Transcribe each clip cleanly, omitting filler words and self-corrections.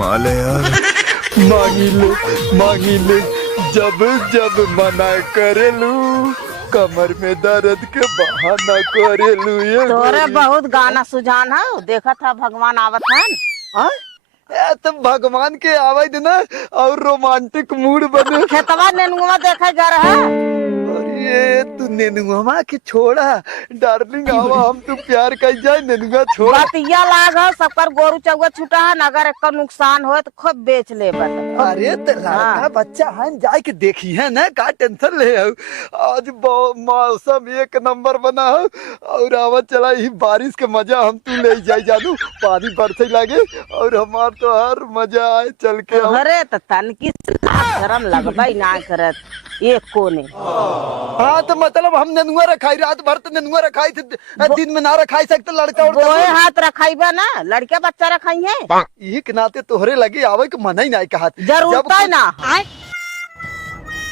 कमाल है यार। मांगी ले जब जब मना करेलू, कमर में दर्द के बहाना करेलू। ये तोरे बहुत गाना सुझान है, देखा था भगवान आवत है। तो भगवान के आवाज ना और रोमांटिक मूड बने। खेतवा नेनुआ देखे जा रहा है। अरे तू नेनुआ के छोड़ा डार्लिंग, आवा हम तू प्यार कर जाए, नेनुआ छोड़। बतिया लाग है, सबकर गोरू चौगा छुटा है, अगर एक नुकसान हो तो खूब बेच ले बस। अरे तो लड़का बच्चा है, जाए के देखी है ना, का टेंशन ले। आज मौसम एक नंबर बना है और आवा चला ही बारिश के मजा हम तू ले जाए जानू। पानी बरसे लगे और हमार तो हर मजा आए चल के। अरे तो तनकी शर्म लगबाई ना करत एक कोने। हाँ तो मतलब हम नेनुआ रखाई, रात भर तो नेनुआ रखाई थे, दिन में ना रखाई सकते लड़का। और बोए हाथ रखाइबा ना, लड़के बच्चा रखाई है। एक नाते तोहरे लगे आवे के मन ही नहीं कहा जरूरत है ना।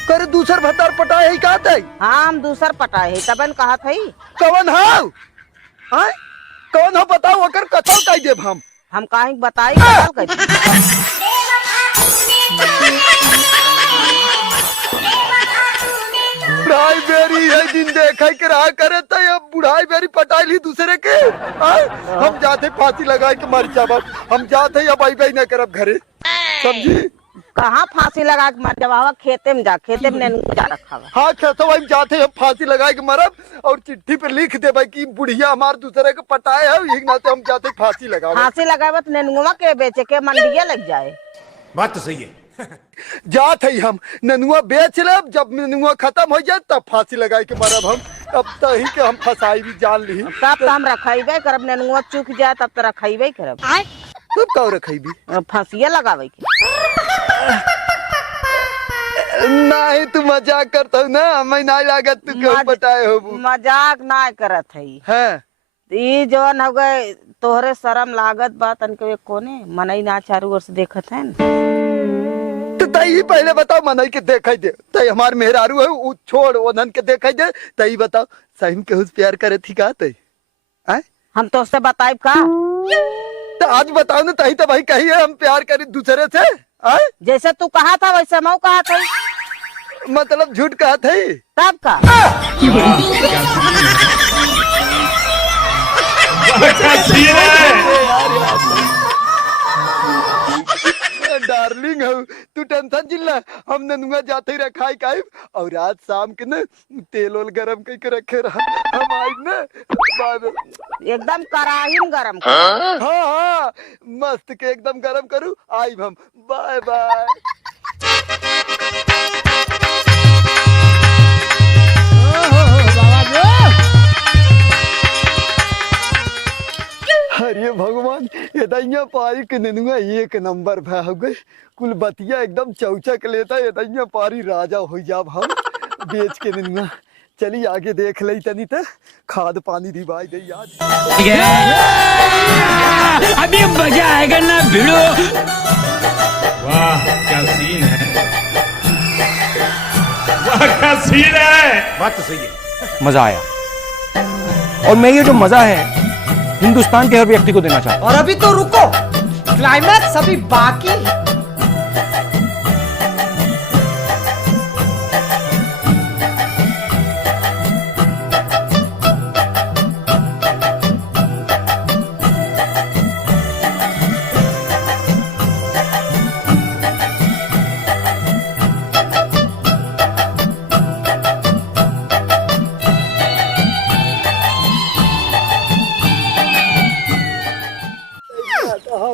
कर दूसर भतार पटाए ही कहत है। हाँ हम दूसर पटाए है तबन कहा था। कौन हो? कौन हो बताओ, अगर कथल कह देब हम कहीं बताई बुढ़ाई बेरी है दिन देखा के रहा करे तो अब बुढ़ाई बेरी पटाई ली दूसरे के। हम जाते फांसी लगा के मर जाब, हम जाते अब आई न करब घरे, समझी। कहाँ फांसी लगा के मर जावा, खेते में जा, खेते में नेनुआ जा रखा हुआ। हाँ खेतो हम जाते हम फांसी लगा के मरब और चिट्ठी पे लिख दे कि बुढ़िया हमार दूसरे के पटाए है, एक नाते हम जाते फांसी लगा। फांसी लगावे तो नेनुआ के बेचे के मंडिया लग जाए। बात तो सही है। जात है हम नेनुआ बेच ले, जब नेनुआ खत्म हो जाए तब फांसी लगा के मरब हम। अब तो ही के हम फसाई भी जान ली। तब तो हम रखाइबे करब, नेनुआ चुक जाए तब तो रखाइबे करब। तब कौ रखेबी? फांसिया लगावे के। नहीं तू मजाक करता ना, मैं नहीं लागत तू क्यों बताए हो। मजाक ना करत है। ई जवन हो गए तोहरे शरम लागत बात अनके कोने मनई ना चारू ओर से देखत है। तो तई पहले बताओ, मनई के देखा दे तई हमार मेहरारू है, उ छोड़ ओनन के देखा दे। तई बताओ सही में केहू प्यार करे थी का तई? हम तो उससे बताइब का? तो आज बताओ ना, तही तो भाई कही है हम प्यार करी दूसरे से। जैसे तू कहा था वैसे मैं कहा था। मतलब झूठ कहा था तब का? डार्लिंग हो तू, टेंशन जिल्ला हम नेनुआ जाते ही रखाई काइब और आज शाम के ना तेल ओल गरम करके रखे रहा हम आई ना एकदम कराही में गरम। हाँ मस्त के एकदम गरम करूँ आई हम। Bye bye. अरे भगवान ये दैया पारी के नेनुआ एक नंबर भा हो गए, कुल बतिया एकदम चौचक लेता। ये दैया पारी राजा हो जाब हम बेच के नेनुआ। चली आगे देख ले तनी त खाद पानी दिवाई दे आज। अभी मजा आएगा ना भिड़ो। वाह क्या सीन है, वाह क्या सीन है। बात तो सही है, मजा आया। और मैं ये जो मजा है हिंदुस्तान के हर व्यक्ति को देना चाहता हूं। और अभी तो रुको, क्लाइमैक्स अभी बाकी है।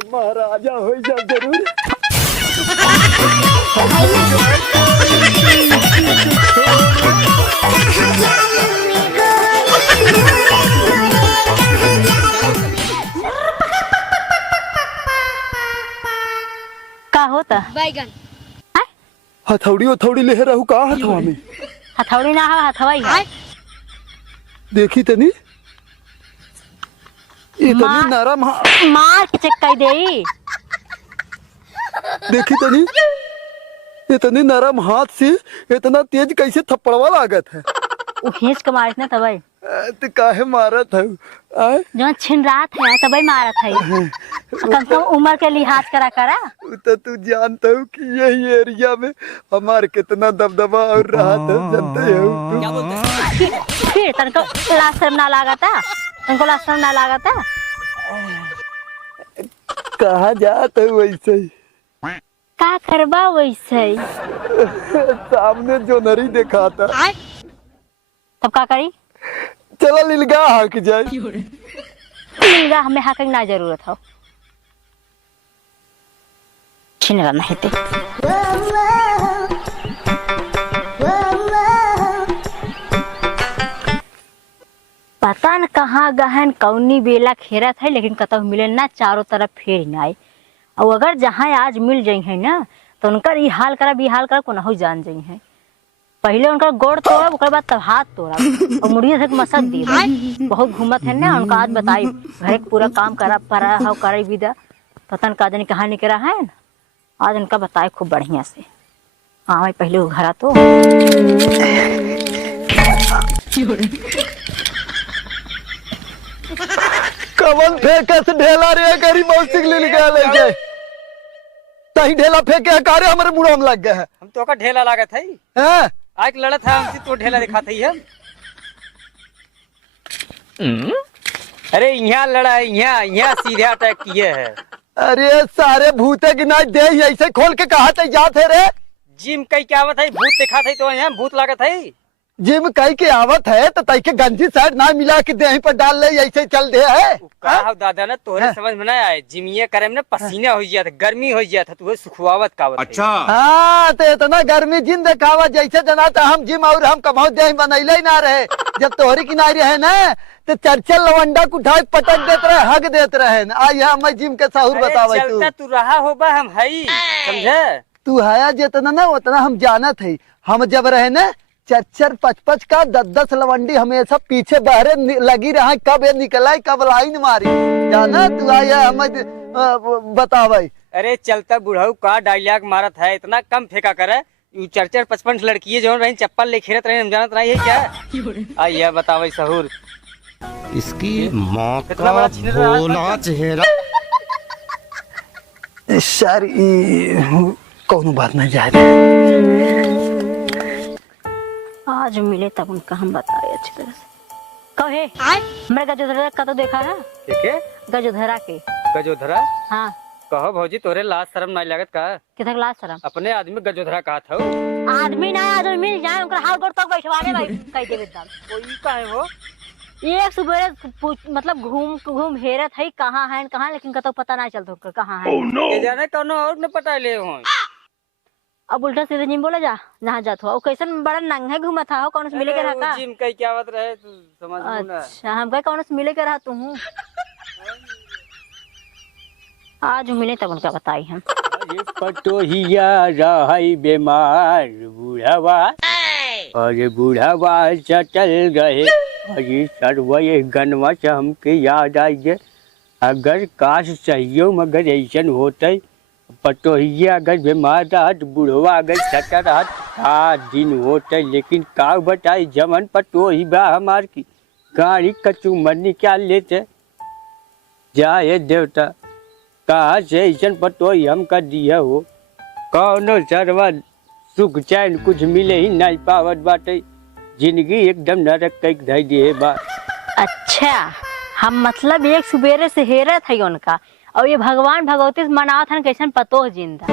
महाराजा हो जा जरूर। का होता बैगन हथौड़ी हथौड़ी ले रहू का हथवा में? हथौड़ी ना है, हथवाई है। देखी तनी इतनी नरम मार के चेक कर दे। देखी तनी इतनी नरम हाथ से इतना तेज कैसे थप्पड़वा लागत है। वो खींच के मारिस ना तब तो काहे मारत है जो छिन रात है तब मारत है कम से कम उम्र के लिहाज करा करा। तो तू जानता हूँ कि यही एरिया में हमार कितना दबदबा और राहत है, जानते हो फिर तनको लाज शर्म ना लागता, तनको लाज शर्म ना लागता। कहा जात है वैसे ही का करबा वैसे ही। सामने जो नरी देखा था तब का करी? चला लीलगा हाक जाए। लीलगा हमें हाक ना जरूरत हो, छिनरा नहीं थे। पता न कहाँ गहन कौनी बेला खेरत है, लेकिन कतौ मिले ना चारों तरफ फेर ना आए। और अगर जहाँ आज मिल जाई है ना तो उनकर ई हाल करब ई हाल करब कोनाहु जान जाई है। पहले उनका गोड़ तोड़ब ओकर बाद तब हाथ तोड़ब और मुड़िया से मसक दी। बहुत घूमत है ना, उनका आज बताई घर के पूरा काम करा परा हो करे विदा। पता न का जाने कहाँ निकला है ना, आज उनका बताए खूब बढ़िया से। हाँ मैं पहले वो घरा तो कवन फेंके से ढेला रे गरी मौसी के लिए निकाल ले जाए। सही ढेला फेंके कारे हमारे मुंह में लग गया है। हम तो का ढेला लागत है हैं आज लड़त है हमसे तो ढेला दिखाते ही है। अरे यहाँ लड़ा है, यहाँ सीधे अटैक किए है। अरे सारे भूते गिनाई दे ऐसे खोल के कहा थे जाते रे। जिम कई क्या आवत है भूत दिखा थे तो यहाँ भूत लागत है। जिम कई के आवत है तो तई के गंजी साइड ना मिला के देही पर डाल ले ऐसे चल दे है। कहा दादा ना तोहरे समझ में ना आए, जिमिये करे में ना पसीना हो जाता गर्मी हो जाता तो सुखवावत का। अच्छा हाँ तो इतना गर्मी जिन देखावा जैसे जना था हम जिम और हम कमाओ देही बनैले ही ना रहे। जब तोहरी किनारे है ना तो चर्चा लवंडा को उठा पटक देते रहे हक देते रहे। आज यहाँ मैं जिम के साहूर बतावा तू रहा होगा हम है समझे। तू है जितना ना उतना हम जानत है। हम जब रहे ना 4-4 5-5 का 10-10 लवंडी हमेशा पीछे बहरे लगी रहा, कब ये निकला कब लाइन मारी जाना तू आया हमें बतावे। अरे चलता बुढ़ाऊ का डायलॉग मारत है, इतना कम फेंका करे। 4-4 5-5 लड़की जो रही चप्पल ले खेलत रहे हम जानत नहीं है क्या। आइए बतावे सहूर इसकी माँ का भोला चेहरा। सर कौन बात नहीं जाए। आज मिले तब उनका हम बताए अच्छी तरह से। कहे मेरे गजोधरा का तो देखा है। गजोधरा के गजोधरा हाँ कहो भौजी तोरे लाज शर्म नहीं लागत का। कितना लाज शर्म अपने आदमी गजोधरा कहा था। आदमी ना आदमी मिल जाए उनका हाथ गोड़ तक बैठवाने भाई कह देवे दाम। कोई का है वो एक सुबह मतलब घूम हेरत है कहाँ है कहाँ, लेकिन कतो पता नहीं चलता कहाँ है। जाने कौन और न पता ले हो। अब उल्टा सीधे जिम बोला जा जहाँ जात हो कैसन बड़ा नंगे घूमा था हो कौन से मिले के रहा जिम कई क्या बात रहे तू समझ ना। अच्छा हम कहे कौन से मिले के रहा तू आज मिले तब उनका बताई हम। पटोहिया रही बीमार बूढ़ावा और बूढ़ावा चटल गए और सर्वे गनवा से हमके याद आई गए। अगर काश चाहिए मगर ऐसा होते पटोहिया अगर बीमार रहा बुढ़वा अगर छटा रहा 7 दिन होते। लेकिन का बताई जमन पटोही बा हमार की गाड़ी कचू मरनी क्या लेते जाए देवता कहा से ऐसा पटोही हम कर दिया हो। कौनो सरवा सुख चैन कुछ मिले ही नहीं पावत बाटे, जिंदगी एकदम नरक कई धई दिए बा। अच्छा हम मतलब एक सुबेरे से हेरे थे उनका और ये भगवान भगवती से मनावत हन कैसन पतो जिंदा।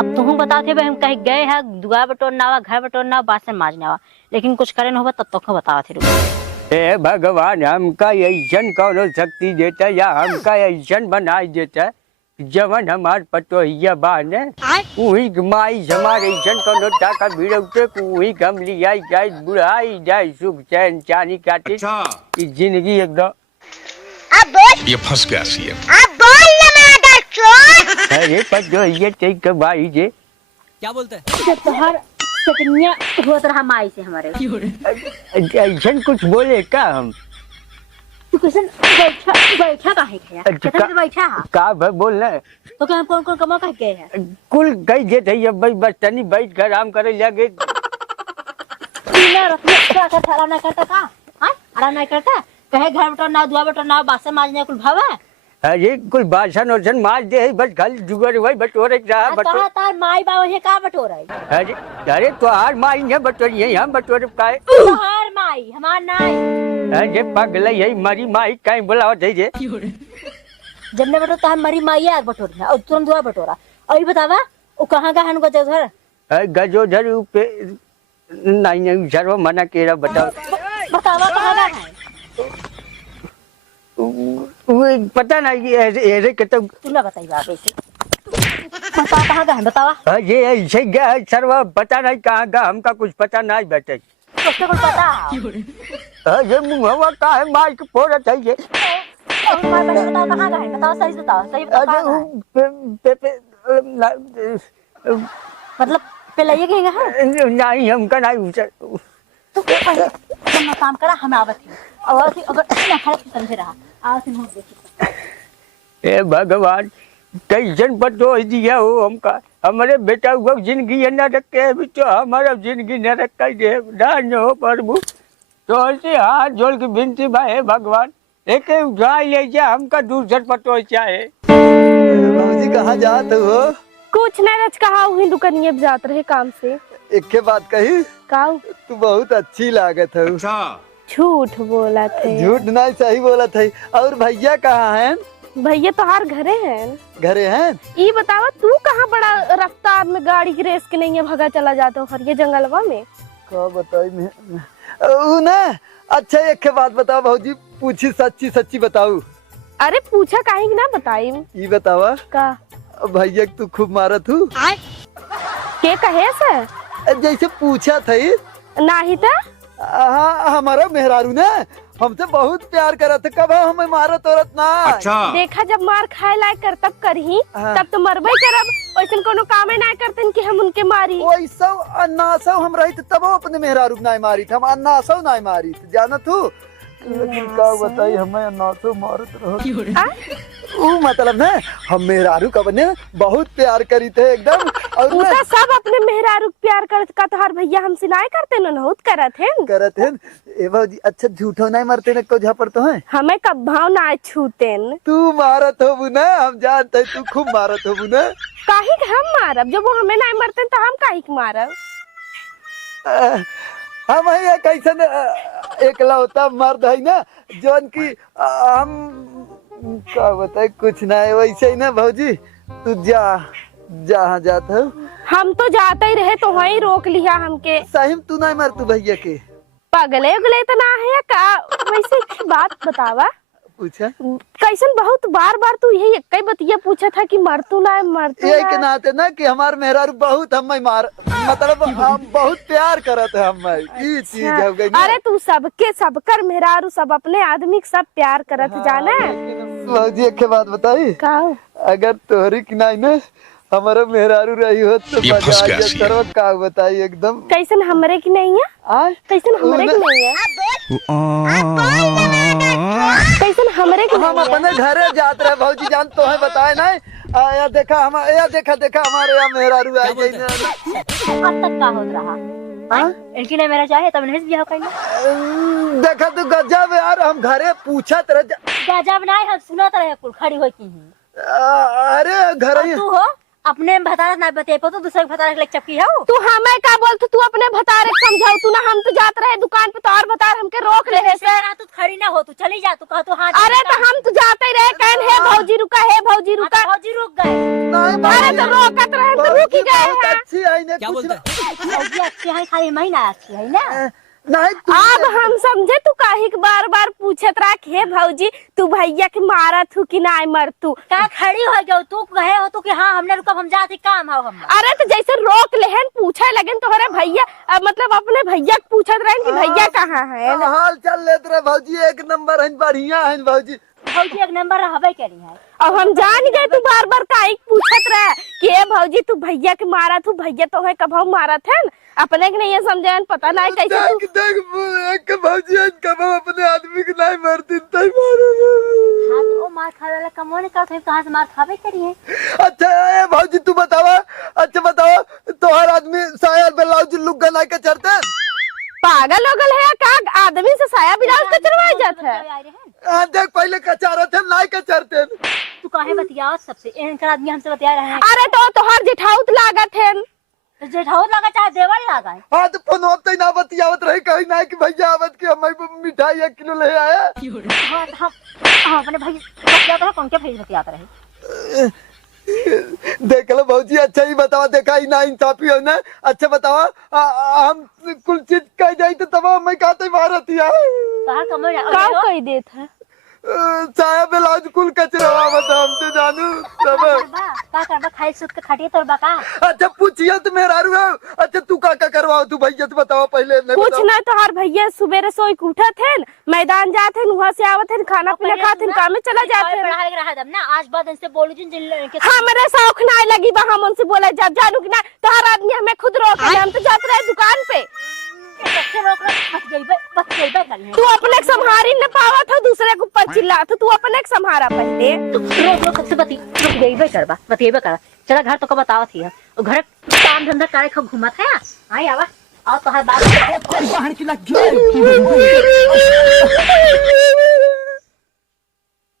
अब तुम बताते भाई हम कहीं गए हैं दुआ बटोरना हुआ घर बटोरना बासन माजना हुआ, लेकिन कुछ करे न होगा तब तो बतावा थे। हे भगवान हमका ऐसन कौनो शक्ति देता या हमका ऐसन बनाई देता जवन हमार पटोहिया बाने वही माई हमारे ऐसन कौनो टाका भिड़ौते वही हम लिया जाए बुढ़ाई जाए सुख चैन चानी काटे। अच्छा। जिंदगी एकदम ये फंस गया सी है। अरे पटोहिया ठीक भाई जे क्या बोलते हैं तोहर चटनिया होत रहा माई से हमारे ऐसन कुछ बोले का हम तू कैसन बैठा काहे गया कितना से बैठा है का बोलना तो क्या कौन कौन कमा कह गए हैं कुल गई जे थे अब बस तनी बैठ कर आराम करे लगे बिना रखने क्या कर सारा ना करता का हां आराम नहीं करता कहे घर बटोर ना दुआ बटोर ना बासन मांजने कुल भावा अरे कुछ बासन वासन मार दे बस खाली जुगर वही बटोरे रहा कहा तार माई बाबू है का बटोर है अरे तो हार माई है बटोरी है हम बटोरे काहे तोहार माई हमार नाई अरे पागल यही मरी माई कहीं बुलाओ थे जे जब ने बटोर तार मरी माई है बटोर है और तुरंत दुआ बटोरा और ये बतावा वो कहाँ का हन गजोधर गजोधर पे नहीं सर्व मना केरा बताओ बतावा कहाँ का है वो पता नहीं ऐसे कहते तू ना बताई बाप ऐसे बता कहाँ का है बतावा ये ऐसे गया सर्व पता नहीं कहाँ का हमका कुछ पता नहीं बेटे उसको कुछ पता ये मुँह का है माइक फोड़ चाहिए बताओ कहाँ का है बताओ सही बताओ मतलब पहले ये कहेंगे हाँ नहीं हमका नहीं तो तुम काम करा हम आवत ही और अगर ना खराब समझे रहा आवत ही देखी हे भगवान कैसन पतो दिया हो हमका हमारे बेटा हुआ जिंदगी न रखे भी तो हमारा जिंदगी न रखा दे दान हो प्रभु तो ऐसे हाथ जोड़ के विनती भाई भगवान एक गाय ले जा हमका दूसर पतो चाहे बाबूजी कहाँ जात हो कुछ नहीं रच कहा हुई दुकानिए जात रहे काम से एक के बात कही काऊ तू बहुत अच्छी लागत है झूठ बोला थे झूठ नहीं सही बोला था और भैया कहाँ हैं भैया तोहार घरे हैं घरे हैं ये बतावा तू कहाँ बड़ा रफ्तार में गाड़ी की रेस के नहीं है भगा चला जाता हो ये जंगलवा में क्या बताई मैं ना अच्छा एक के बात बताओ भाजी पूछी सच्ची सच्ची बताऊ अरे पूछा काहे की ना बताई ये बतावा का भैया तू खूब मारत हूँ के कहे से जैसे पूछा था नहीं था हाँ हमारा मेहरारू ने हमसे बहुत प्यार करा था कब हमें मारत औरत ना देखा जब मार खाए लायक कर तब करही तब तो मरबे करब वैसे कोनो कामे ना करतन कि हम उनके मारी वैसा अन्नासव हम रही तब अपने मेहरारू नहीं मारी हम अन्नासव नहीं मारी जाना तू लेकिन का बताई हमें अन्नासव मारत रहो मतलब ना हम मेहरारू का बने बहुत प्यार करी थे एकदम और सब अपने मेहरारू प्यार करत का तोहार भैया हमसे नहीं करते न बहुत करत हैं ए बाबूजी अच्छा झूठो नहीं मरते न को झापर तो है हमें कब भाव ना छूते तू मारत हो ना हम जानते तू खूब मारत हो ना काहे के हम मारब जब वो हमें नहीं मरते तो हम काहे के मारब हम है कैसन एकलौता मर्द है ना जोन की हम क्या बताए कुछ ना है वैसे ही ना भौजी तू जा जहाँ जाता है हम तो जाते ही रहे तो वहीं रोक लिया हमके सही तू नहीं मर तू भैया के पगले उगले तो ना है का वैसे एक बात बतावा पूछा कैसन बहुत बार बार तू यही एक बतिया पूछा था कि मरतू ना मरतू ये के नाते ना कि हमार मेहरारू बहुत हमें मार मतलब हम बहुत प्यार करत है हमें ये चीज हो गई अरे तू सबके सबकर मेहरारू सब अपने आदमी के सब प्यार करत जाने भौजी एक बात बताई का अगर तोहरी की नहीं ना हमारा मेहरारू रही हो तो मजा का बताई एकदम कैसन हमरे की नहीं है कैसन हमरे की नहीं है कैसन हमरे की हम अपने घरे जाते रहे भौजी जान तो है बताए नहीं आया देखा हम या देखा हमारे यहाँ मेहरारू आई गई अब तक का होत रहा लड़की ने मेरा चाहे तब नहीं बियाह कइला देखा तू गजब यार हम घरे पूछा तेरे गजब नहीं हम सुनत रहे कुल खड़ी होई की अरे घर तू हो अपने भतार ना बते तो दूसरे भतार के चपकी हो तू हमें का बोल तू अपने भतार के समझाओ तू ना हम तो जात रहे दुकान पे तो और भतार हमके रोक रहे से तू खड़ी ना हो तू चली जा तू कह तो हां अरे तो हम तो जाते ही रहे कहन है भौजी रुका भौजी रुक गए अरे तो रोकत रहे तो रुक ही गए हैं अच्छी आई ने कुछ भौजी अच्छी है खाली महीना अच्छी है ना नहीं अब हम समझे तू काहे के बार बार पूछत रहा हे भौजी तू भैया के मारत हूँ कि नहीं मरतू का खड़ी हो गयो तू कहे हो तू कि हाँ हमने रुका हम जाते काम हो हम अरे तो जैसे रोक लेहन पूछे लगन तोहरे भैया मतलब अपने भैया के पूछत रहन कि भैया कहाँ है हाल चल लेत रहे भौजी एक नंबर है बढ़िया है भौजी भौजी एक नंबर रहबे करी है अब हम जान गए तू बार बार काहे पूछत रहे कि भौजी तू भैया के मारा तू भैया तो है कब मारत है अपने के नहीं समझे पता नहीं कैसे देख भौजी कब अपने आदमी के नहीं मारती तई मारो हां तो मार खावे वाला कमो नहीं करत है कहां से मार खावे करी है अच्छा ए भौजी तू बतावा अच्छा बताओ तोहर आदमी साया ब्लाउज लुग्गा नहीं के चढ़ते पागल हो गल है का आदमी से साया ब्लाउज कचरवाई जात है। देख पहले कचारा थे नाई कचरते। तू काहे बतियावत सबसे इनका आदमी हमसे बतिया रहे हैं। अरे तो तोहर जेठाउत लागत है। तो जेठाउत लगा चाहे देवर लगा है। हाँ तो फोन होते ही ना बतियावत रही कहीं ना कि भैया आवत के हमें मिठाई 1 किलो ले आया। हाँ अपने भाई बतियाता है कौन के भाई बतियाता रहे। देख लो भौजी अच्छा ही बतावा देखा ही ना इंसाफी हो ना। अच्छा बतावा हम कुल चीज कह जाई तो तब मैं कहते मारत यार कहां कमर का कह देत है। साया ब्लाउज कुल कचरा बता हम तो जानू तब का करबा खाई सुत के खटिए तोर बका। अच्छा पूछिए तो मेरा रू। अच्छा तू का करवाओ तू भैया तो बताओ पहले नहीं कुछ ना तोहर भैया सुबह सोई के उठत है मैदान जात है वहां से आवत है खाना पीना खात है काम में चला जात है। पढ़ाई रहा दम ना आज बाद इनसे बोलू जिन के हमरे शौक ना लगी बा हम उनसे बोले जब जानू कि ना तोहर आदमी हमें खुद रोक हम तो जाते रहे दुकान पे। तू अपने संभारी न पावत हो दूसरे के ऊपर चिल्ला तो तू अपने संभारा पहले। रोज रोज सबसे बतिएबे करबा बतिएबे कर। चला घर तो का बतावत ही है घर काम धंधा करे खा घुमत है। आई आवा आओ तो हर बात बहन की लग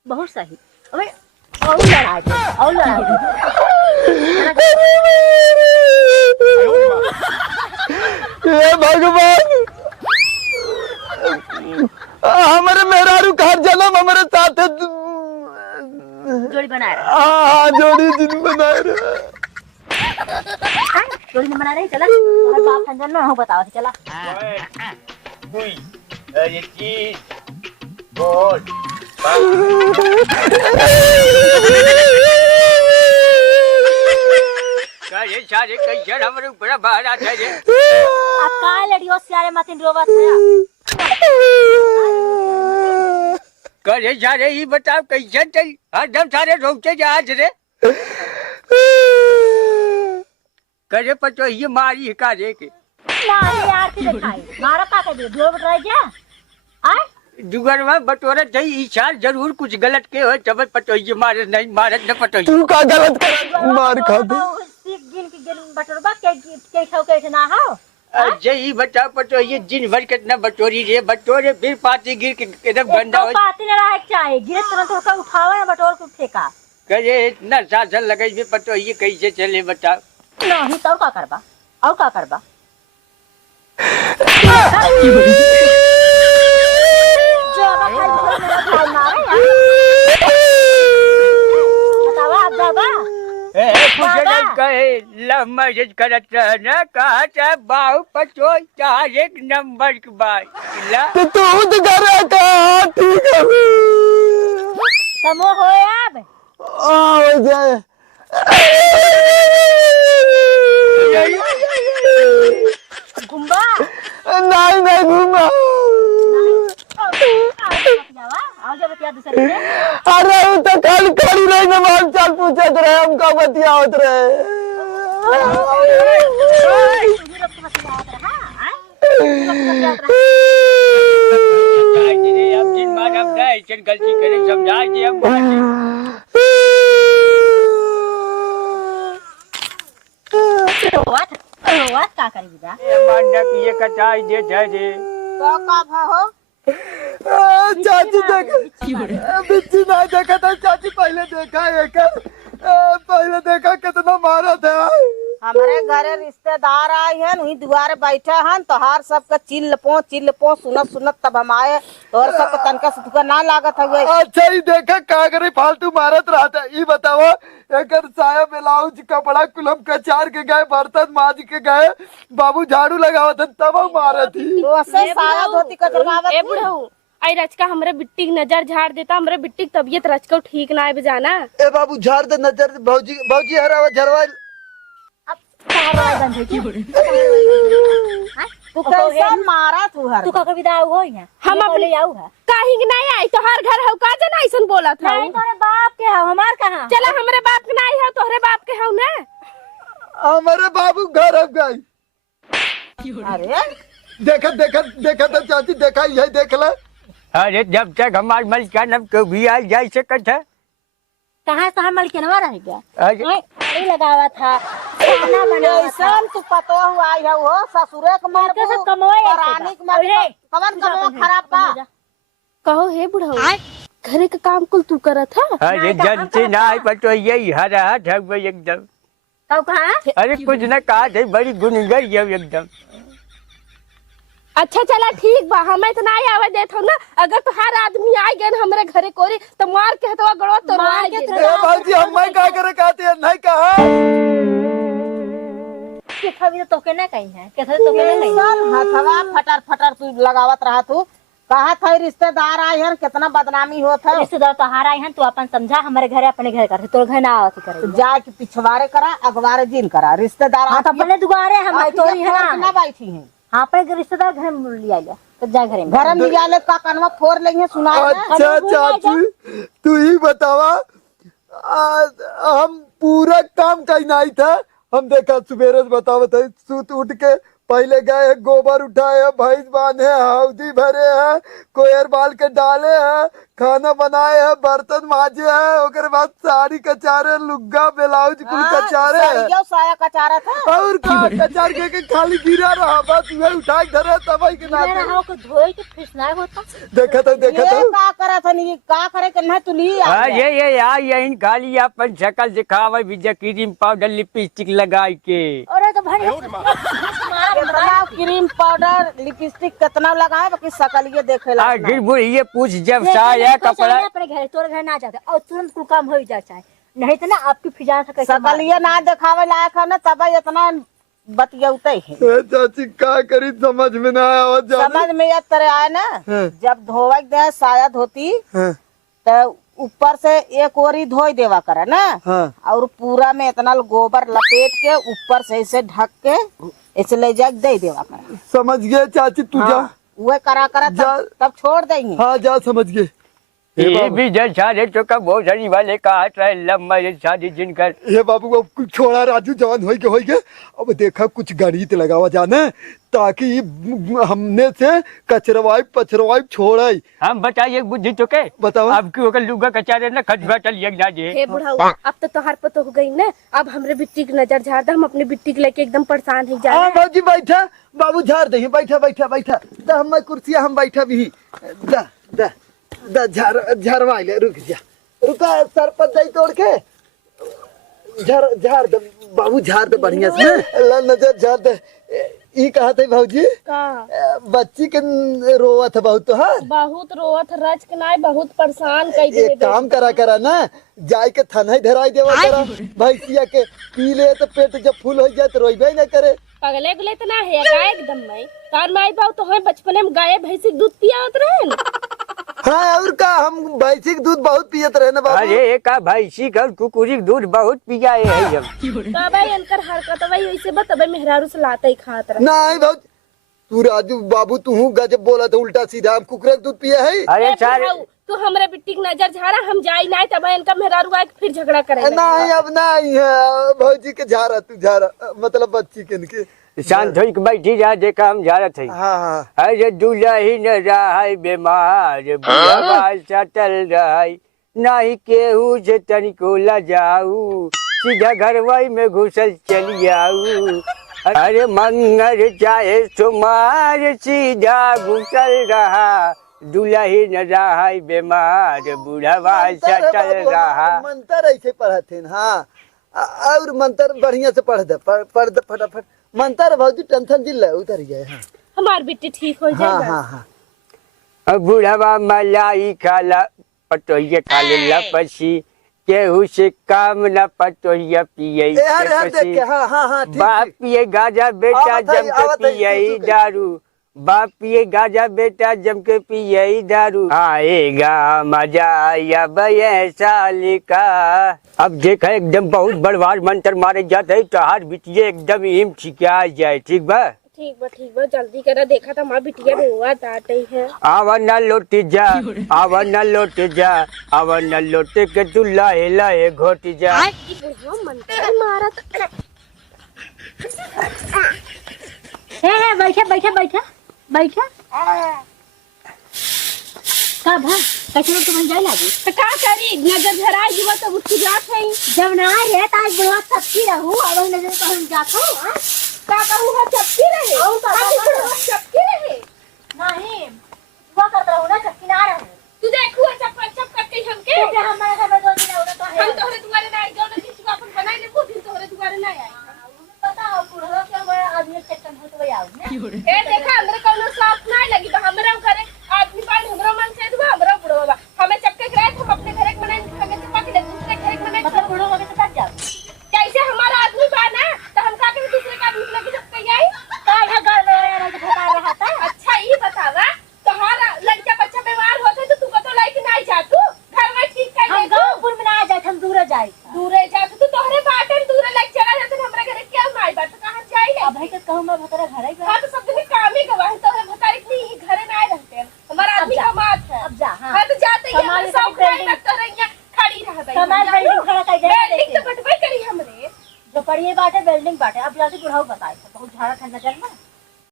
बहुत सही। अबे और लड़ाई हे भगवान हमारे मेहरारू घर जन्म हमारे साथ जोड़ी बना रहे। हाँ जोड़ी जिन बना रहे जोड़ी नहीं बना रहे। चला हर बाप संजन में हो बताओ चला। ये सारे कैसे हमरे ऊपर बाहर आते हैं। अब का लड़ियो सारे माथिन रोवत है। करे सारे ही बताओ कैसे चल हरदम सारे रोकते जा रे। करे पतो ये मारी का रे के ना यार के दिखाई मारा का दे दो बटरा जा। आय जुगरवा बटोरे जई इशार जरूर कुछ गलत के हो तब पतो ये मारे नहीं मारे न पतो। तू का गलत कर मार खा दे सीख गिन के गेल बटरबा के खाओ के ना हो। जई बता पतो ये दिन भर कितना बटोरी रे बटोरे फिर पाती गिर के एकदम गंदा हो। पाती ना रहे चाहे गिरे तुरंत उसका उठावा ना बटोर को फेंका। करे इतना सासन लगे भी पतो ये कैसे चले बता। नहीं तो का करबा और का करबा। मैसेज करत रहना कहा था बाहु पचो चार 1 नंबर की बात तो तू तो करे का ठीक है समो हो अब हो जाए घुमबा नहीं नहीं घूमा आओ जब बतिया दूसरे से। अरे वो तो कल करी नहीं ना माल चाल पूछत रहे हमका बतिया होत रहे। अब जिन मार अब नहीं गलती करे समझा दिया रोवत का करी जा मानना कि ये कटाई दे रे तो का भाहो चाची देखा बिच्ची नहीं देखा था चाची पहले देखा एक पहले देखा कितना मारा था। हमारे घरे रिश्तेदार आए हैं वही दुआरे बैठे हैं तोहार सबका चिल्ल पो सुनत सुनत तब हम आए तोहर सबका तनका से तुका ना लागत है। अच्छा ही देखा का करे फालतू मारत रहा था। ये बतावा एकर साया ब्लाउज कपड़ा कुलम कचार के गए बर्तन माज के गए बाबू झाड़ू लगावत तब मारा थी। तो ऐसे साया धोती कचरवावत ए बुढ़ऊ आई रचका हमरे बिट्टी की नजर झाड़ देता हमरे बिट्टी की तबीयत रचका ठीक ना है बजाना। ए बाबू झाड़ दे नजर भौजी भौजी हरावा झरवा तू कैसा मारा तुहर तू का विदा हो है हम बोले आऊ है काहे कि नहीं आई तोहर घर हो का जना ऐसन बोलत है। नहीं तोरे बाप के है हमार कहां। चला हमरे बाप के नहीं है तोहरे बाप के हो ना। हमारे बाबू घर अब गई। अरे देखा देखा देखा तो चाची देखा यही देख ले। अरे जब तक हमारे मलिकाना को भी आ जाए सकत है कहाँ से हम मलकिनवा रह गया अरे पानी लगावा था खाना बनावा था ऐसा तू पतो हुआ है वो ससुरे के मार कैसे कमवाए ऐसे परानी के बा? मार अरे, कवन कमो खराब बा कहो हे बुढ़ऊ घरे का काम कुल तू करत है अरे जनती ना पतो यही हरा ढग एकदम। कब कहाँ अरे कुछ न कहा थे बड़ी गुनगर ये एकदम। अच्छा चला ठीक बा हमें इतना ही आवे देत हो ना अगर तो हर आदमी आ गए हमरे घरे कोरी तो मार के हतवा गड़ो तो मार के ए भौजी हम मैं का करे कहते हैं नहीं कहा कैसा भी तो के ना कहीं है कैसा तो के ना कहीं चल हथवा फटर फटर तू लगावत रहा तू कहा था रिश्तेदार आए हैं कितना बदनामी होत है रिश्तेदार तो हारा है तू अपन समझा हमारे घरे अपने घर कर तोर घर ना आवत करे जा के पिछवाड़े करा अगवारे जिन करा रिश्तेदार हाँ तो अपने दुआरे हम आप तो ही है ना बैठी हैं हाँ अपने रिश्तेदार घर में लिया लिया तो जा घरे में घर में लिया ले का कनवा फोड़ लेंगे सुना अच्छा चाची तू ही बतावा हम पूरा काम कहीं नहीं था हम देखा सुबेरे से बतावत है सूत उठ के पहले गए गोबर उठाए है भैंस बांधे है हल्दी भरे है कोयर बाल के डाले है खाना बनाए है बर्तन माजे है ओकर बाद साड़ी कचारे लुग्गा ब्लाउज कुल कचारे है यो साया कचारा था और का कचार के खाली गिरा रहा बस वही उठा के धरे तब के ना मेरा हाव को धोए के फिसना होता देखा था ये का करा था नहीं का करे के ना तू ली ये यार यही खाली अपन शक्ल दिखावे भी क्रीम पाउडर लिपस्टिक लगाई के। और तो भाई कितना क्रीम पाउडर लिपस्टिक कितना लगाए बाकी शकल ये देखे ला गिर बुढ़ी ये पूछ जब साया कपड़ा अपने घर तोर घर ना जाते और तुरंत कुल काम हो जाता है नहीं तो ना आपकी फिजा से कैसे शकल ये ना दिखावे लायक है ना तब इतना बतियौते है चाची का करी समझ में ना आया समझ में ये तरह आए ना जब धोवे दे साया धोती तो ऊपर से एक ओरी धोई देवा करे ना और पूरा में इतना गोबर लपेट के ऊपर से इसे ढक के ऐसे ले जा दे देवा करे समझ गए चाची तू जा वो करा करा तब छोड़ देंगे हाँ जा समझ गए ये भी जल सारे तो का बहुत सारी वाले का हाथ रहे लम्बा ये शादी जिनकर ये बाबू को कुछ छोड़ा राजू जवान हो गए अब देखा कुछ गणित लगावा जाने ताकि हमने से कचरवाई पचरवाई छोड़ाई हम बताइए बुद्धि तो के बताओ आपकी ओकर लुगा कचारे ना खजबा चल ना जे हे बुढ़ऊ अब तो तोहार पतो हो गई ना अब हमरे बिट्टी की नजर झाड़ हम अपने बिट्टी के लेके एकदम परेशान ही जा हाँ बाबूजी बैठा बाबू झाड़ दही बैठा बैठा बैठा दा हम कुर्सिया हम बैठा भी दा दा दा झाड़वा ले रुक जा रुका सर पर दही तोड़ के झाड़ दे बाबू झाड़ दे बढ़िया से अल्लाह नजर झाड़ दे ई कहा थे भाऊजी का बच्ची के रोवा था बहुत तो हाँ बहुत रोवत रच के नाय बहुत परेशान कई दे एक काम करा ना जाय के थनई धराई देवा करा भैंसिया के पी ले तो पेट जब फूल हो जाए तो रोइबे न करे पगले गुले तो ना है का एकदम मैं तार माई बाऊ तो है बचपन में गाय भैंसी दूध पियावत रहे ना हाँ और का हम भैंसी के दूध बहुत पियत रहे ना बाबू अरे एक भैंसी का कुकुरी दूध बहुत पिया है हम तब इनकर हरकत वही वैसे बतबे मेहरारू से लाते ही खात रहे नहीं बहुत तू राजू बाबू तू हूँ गजब बोला था उल्टा सीधा हम कुकरे दूध पिए है अरे सारे तू हमरे बिट्टी की नजर झाड़ा हम जाई नहीं तब इनका मेहरारू आके फिर झगड़ा करे नहीं अब नहीं है भौजी के झारा तू झारा मतलब बच्ची के इनके शांत होई के बैठी जा देखा हम जा रहे थे हाँ हाँ अरे दुल्ही न रहा बीमार बुढ़वा सटल रही नहीं केहू से तनिको ला जाऊ सीधा घरवाई में घुसल चली आऊ अरे मंगर चाहे सुमार सीधा घुसल रहा दुल्ही न रहा बीमार बुढ़वा सटल रहा मंत्र ऐसे पढ़ते हाँ और मंत्र बढ़िया से पढ़ दे फटाफट मंत्र भौजी टेंशन दिल उतर गए हाँ हमार बिट्टी ठीक हो हाँ जाएगा हाँ हाँ अब बुढ़वा मलाई खाला पटोहिया खाले लपसी केहू से काम न पटोहिया पिए देख के हाँ हाँ हाँ ठीक बाप ठीक। पिए गाजा बेटा आवत है, जम के आवत है, पिए ठीक है। दारू बाप पिए गाजा बेटा जम के पिए दारू आएगा मजा या साल का। अब देखा एकदम बहुत बड़वार मंत्र मारे जाते तो हर बिटिया एकदम हिम छिका जाए ठीक बा ठीक बा जल्दी करा देखा था हमार बिटिया रोवा डांटे है आवा न लौट जा आवा न लौट जा आवा न लौट के तू लाए लाए घोट जा मंत्र मारा बैठा बैठा बैठा बैठा का भा भा कैसे तो बन जाए लागी तो का करी नजर झरा जुआ तो उसकी जात है जब ना रे त आज बुढ़वा चपकी रहू अब नजर तो हम जातो हां का कहूं है चपकी रहे औ बाबा चपकी रहे नहीं वो कर रहू ना चपकी ना रहू तू देखू चप्पल चप करके हमके कैसे हमारे घर में दो दिन और तो है हम तोहरे दुआरे ना आई जो ना किसी को अपन बनाई ले को दिन तोहरे दुआरे ना आई पता हो बुढ़वा के बड़ा आदमी चक्कर हो तो आओ ना ए देखा अंदर कोनो साफ ना लगी तो हमरा करे आदमी पान हमरा मन से दुआ हमरा बुढ़वा हमें चक्कर कराए हम अपने घर के बनाई खाके चपा के दूसरे घर के बनाई मतलब बुढ़वा के साथ जाओ कैसे हमारा आदमी पाना तो हम का के दूसरे का आदमी लगे जब कहीं आई का है घर में रहना तो बता रहा था अच्छा ये बतावा तुम्हारा लड़का बच्चा बीमार होते तो तू को तो लाइक ना जा तू घर में ठीक कर हम गांवपुर में ना जाए हम दूर जाए दूरे जा तू तोहरे बाटन दूरे लग चला जाते हमरा घर क्या माई बात कहां जाई अब है के कहूं मैं भतरा घर ही हां तो सब दिन काम ही गवा है तोहरे भतारी इतनी घरे में आए रहते हैं हमारा आदमी का मात है अब जा हां हां तो जाते ही हम सब खड़ी रख तो रहिया खड़ी रह गई हमारी बिल्डिंग खड़ा कर दे बिल्डिंग तो बटबे करी हमरे जो पड़िए बाटे बिल्डिंग बाटे अब जल्दी बुढ़ाऊ बताए बहुत झाड़ा ठंडा चल में